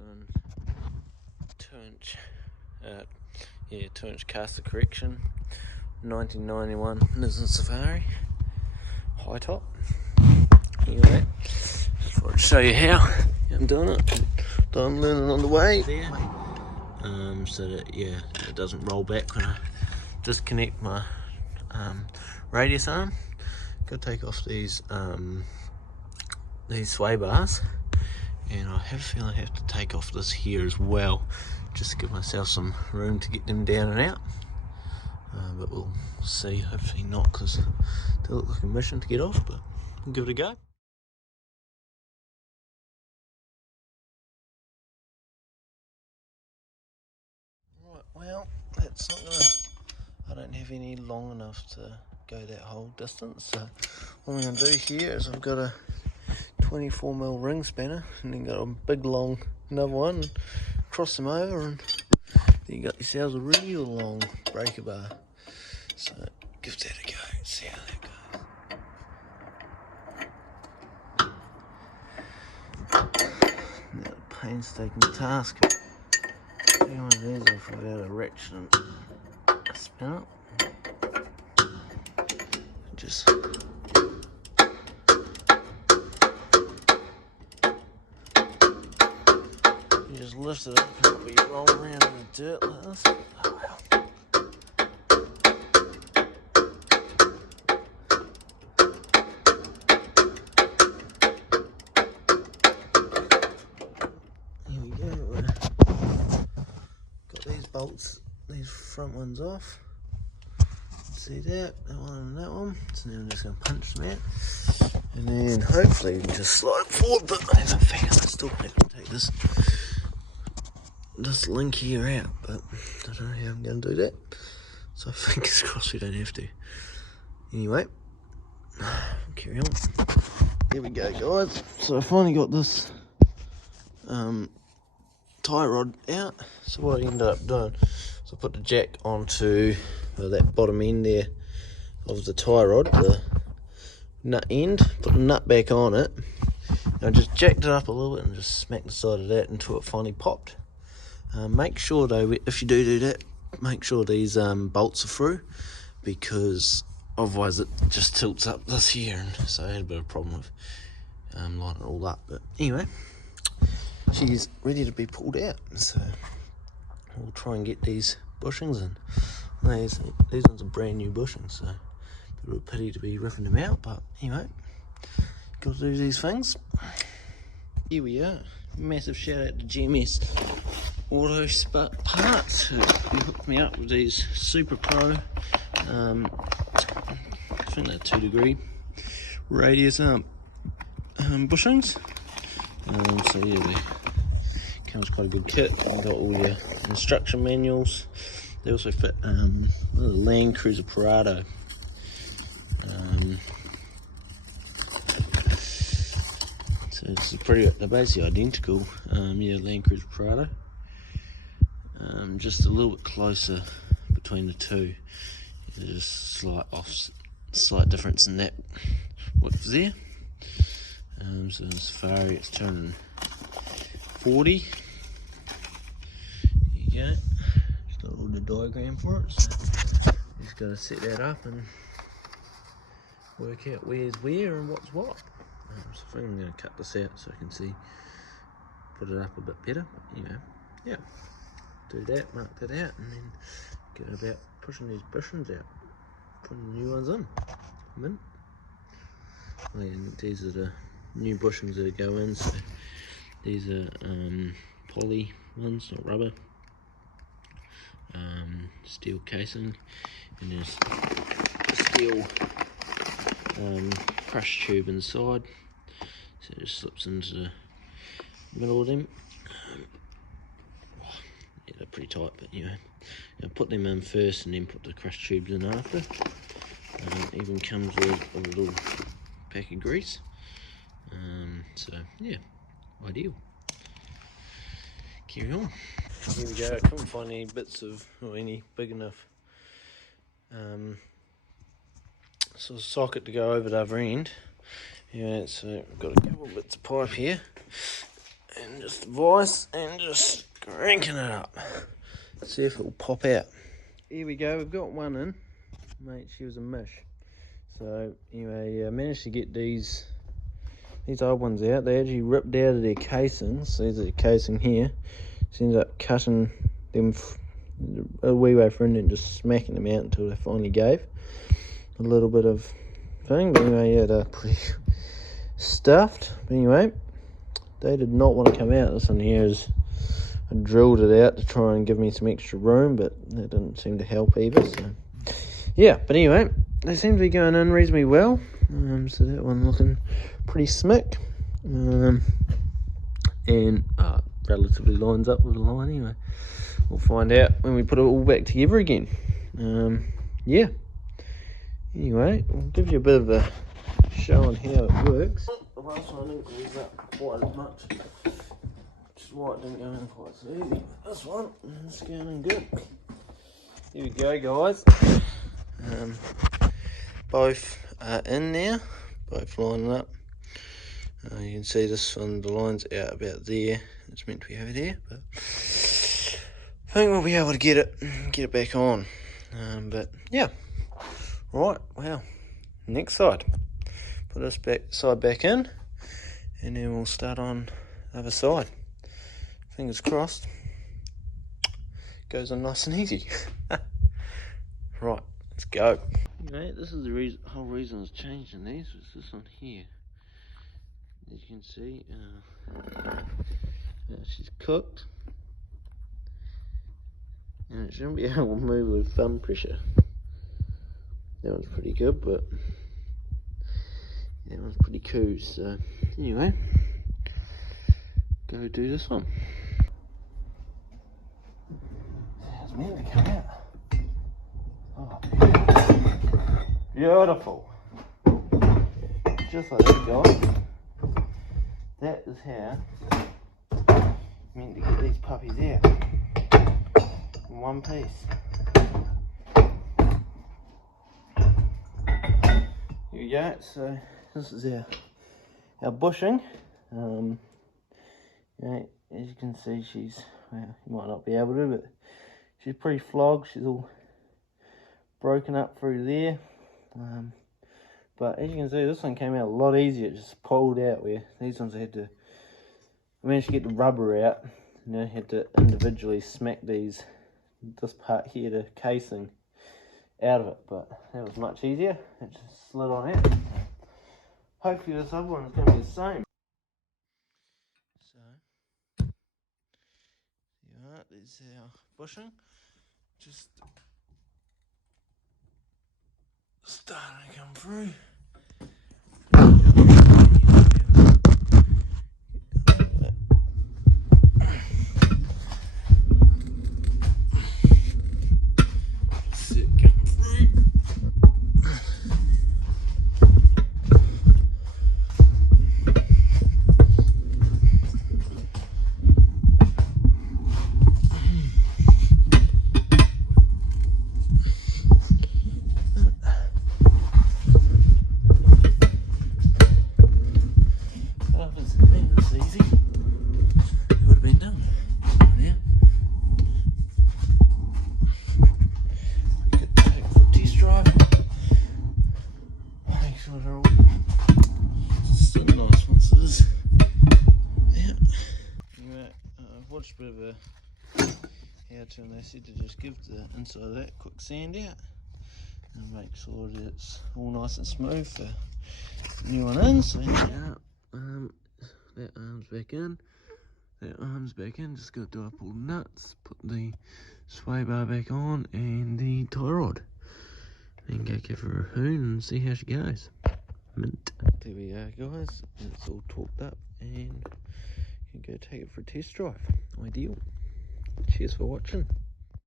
doing 2-inch, 2-inch caster correction, 1991 Nissan Safari, high top. Anyway, just thought I'd show you how I'm doing it. I'm learning on the way there, so that it doesn't roll back when I disconnect my radius arm. Got to take off these sway bars, and I have a feeling I have to take off this here as well, just to give myself some room to get them down and out. But we'll see. Hopefully not, because they look like a mission to get off, but we'll give it a go. Right, well, that's not gonna, I don't have any long enough to go that whole distance, so what I'm going to do here is I've got a 24mm ring spanner, and then got a big long another one, cross them over, and then you got yourselves a real long breaker bar. So give that a go, see how that goes. Now a painstaking task. Taking one of these off without a ratchet and spin it. Just you just lift it up and it'll be rolling around in the dirt like this. Oh well. Here we go. Got these bolts, these front ones off. See that one and that one. So now I'm just going to punch them out. And then hopefully we can just slide it forward, but I have a feeling I still have to take this link here out, but I don't know how I'm going to do that. So fingers crossed we don't have to. Anyway, carry on. There we go, guys. So I finally got this tie rod out. So what I ended up doing, so I put the jack onto that bottom end there of the tie rod, the nut end, put the nut back on it, and I just jacked it up a little bit and just smacked the side of that until it finally popped. Make sure though, if you do that, make sure these bolts are through, because otherwise it just tilts up this here, and so I had a bit of a problem with lining it all up. But anyway, she's ready to be pulled out, so we'll try and get these bushings in. These ones are brand new bushings, so a bit of a pity to be ripping them out, but anyway, got to do these things. Here we are. Massive shout out to GMS Auto Parts, who hooked me up with these Super Pro, I think they're 2 degree radius bushings. So yeah, they comes quite a good kit. You've got all your instruction manuals. They also fit a Land Cruiser Prado. So it's they're basically identical. Land Cruiser Prado. Just a little bit closer between the two. There's just slight difference in that width there. So in Safari it's 240. There you go. Just got all the diagram for it. So just got to set that up and work out where's where and what's what. So I think I'm going to cut this out so I can see, put it up a bit better. But, yeah, do that, mark that out, and then get about pushing these bushings out, putting the new ones in. And these are the new bushings that go in. So these are poly ones, not rubber. Steel casing, and there's a steel crush tube inside, so it just slips into the middle of them. Yeah, they're pretty tight, but I'll put them in first and then put the crush tubes in after. Even comes with a little pack of grease, so yeah, ideal. Carry on. Here we go. I couldn't find any bits of, or any big enough sort of socket to go over the other end. So I've got a couple of bits of pipe here. and just vice and just cranking it up. See if it will pop out. Here we go, we've got one in. Mate, she was a mish. So anyway, managed to get these old ones out. They actually ripped out of their casings. So there's a casing here. She ended up cutting them a wee way through and just smacking them out until they finally gave a little bit of thing. But anyway, yeah, they're pretty stuffed. But anyway, they did not want to come out. This one here is, I drilled it out to try and give me some extra room, but that didn't seem to help either. So yeah, but anyway, they seem to be going in reasonably well. So that one looking pretty smick. And relatively lines up with the line anyway. We'll find out when we put it all back together again. Yeah. Anyway, I'll give you a bit of a show on how it works. The last one didn't grease up quite as much, which is why it didn't go in quite so easy. This one is going in good. Here we go, guys. Both are in now, both lining up. You can see this one, the line's out about there. It's meant to be over there, but I think we'll be able to get it back on. But yeah, right. Well, next side. Put this side back in, and then we'll start on the other side. Fingers crossed. Goes on nice and easy. Right, let's go. Anyway, this is the whole reason I was changing these. Was this one here? As you can see, she's cooked, and it shouldn't be able to move with thumb pressure. That one's pretty good, but that one's pretty cool. So anyway, go do this one. It's meant to come out. Oh, beautiful. Just like that, guys. That is how I meant to get these puppies out in one piece. Here we go. So this is our bushing. Yeah, as you can see, she's, well, you might not be able to, but she's pretty flogged. She's all broken up through there. But as you can see, this one came out a lot easier. It just pulled out, where these ones I managed to get the rubber out, and then I had to individually smack this part here, the casing, out of it. But that was much easier. It just slid on out. Hopefully this other one is going to be the same. So, yeah, there's our bushing. Just starting to come through. Watched a bit of a how-to, and they said to just give the inside of that a quick sand out and make sure that it's all nice and smooth for the new one in. So yeah, that arm's back in, that arm's back in. Just got to do up all the nuts, put the sway bar back on and the tie rod, and go give her a hoon and see how she goes. Mint. There we are, guys. It's all torqued up and you can go take it for a test drive. Ideal. Cheers for watching.